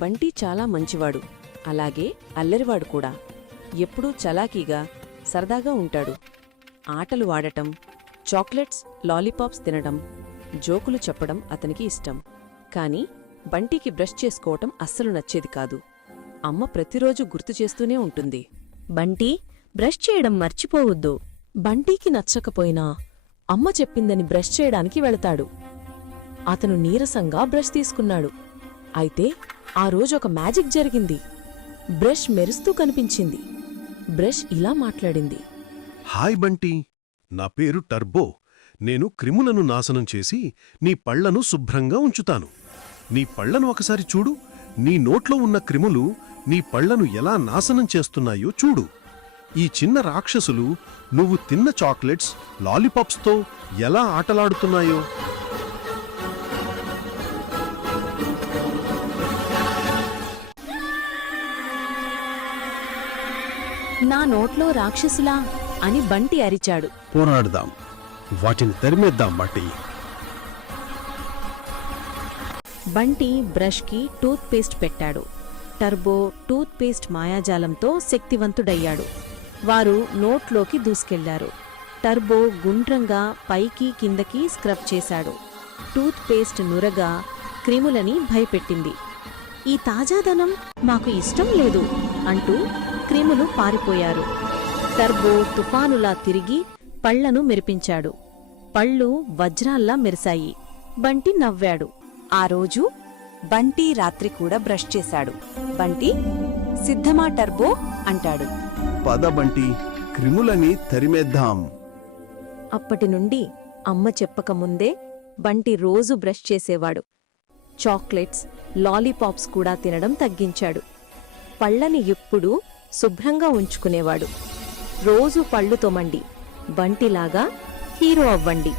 బంటి చాలా మంచివాడు, అలాగే అల్లరివాడు కూడా. ఎప్పుడూ చలాకీగా సరదాగా ఉంటాడు. ఆటలు ఆడటం, చాక్లెట్స్, లాలీపాప్స్ తినడం, జోకులు చెప్పడం అతనికి ఇష్టం. కాని బంటికి బ్రష్ చేసుకోవటం అస్సలు నచ్చేది కాదు. అమ్మ ప్రతిరోజు గుర్తు చేస్తూనే ఉంటుంది, బంటీ, బ్రష్ చేయడం మర్చిపోవద్దు. బంటీకి నచ్చకపోయినా అమ్మ చెప్పిందని బ్రష్ చేయడానికి వెళతాడు. అతను నీరసంగా బ్రష్ తీసుకున్నాడు. అయితే ఆ రోజు ఒక మ్యాజిక్ జరిగింది. బ్రష్ మెరుస్తూ కనిపించింది. బ్రష్ ఇలా మాట్లాడింది, హాయ్ బంటీ, నా పేరు టర్బో. నేను క్రిములను నాశనం చేసి నీ పళ్లను శుభ్రంగా ఉంచుతాను. నీ పళ్లను ఒకసారి చూడు. నీ నోట్లో ఉన్న క్రిములు నీ పళ్లను ఎలా నాశనం చేస్తున్నాయో చూడు. ఈ చిన్న రాక్షసులు నువ్వు తిన్న చాక్లెట్స్, లాలీపాప్స్తో ఎలా ఆటలాడుతున్నాయో. నా నోట్లో రాక్షసులా అని బంటి అరిచాడు. పోరాడదాం, వాటిని తరిమేద్దాం బంటి. బంటి బ్రష్కి టూత్ పేస్ట్ పెట్టాడు. టర్బో టూత్ పేస్ట్ మాయాజాలంతో శక్తివంతుడయ్యాడు. వారు నోట్లోకి దూసుకెళ్లారు. టర్బో గుండ్రంగా పైకి కిందకి స్క్రబ్ చేశాడు. టూత్ పేస్ట్ నురగా క్రిములని భయపెట్టింది. ఈ తాజాదనం మాకు ఇష్టం లేదు అంటూ క్రిములు పారిపోయారు. టర్బో తుఫానులా తిరిగి పళ్లను మెరిపించాడు. పళ్ళు వజ్రాల్లా మెరిశాయి. బంటి నవ్వాడు. ఆ రోజు బంటి రాత్రి కూడా బ్రష్ చేశాడు. బంటి, సిద్ధమా టర్బో అంటాడు. పద బంటి, క్రిములని తరిమేద్దాం. అప్పటినుండి అమ్మ చెప్పకముందే బంటి రోజు బ్రష్ చేసేవాడు. చాక్లెట్స్, లాలీపాప్స్ కూడా తినడం తగ్గించాడు. పళ్లని ఎప్పుడూ శుభ్రంగా ఉంచుకునేవాడు. రోజూ పళ్ళు తోమండి, బంటిలాగా హీరో అవ్వండి.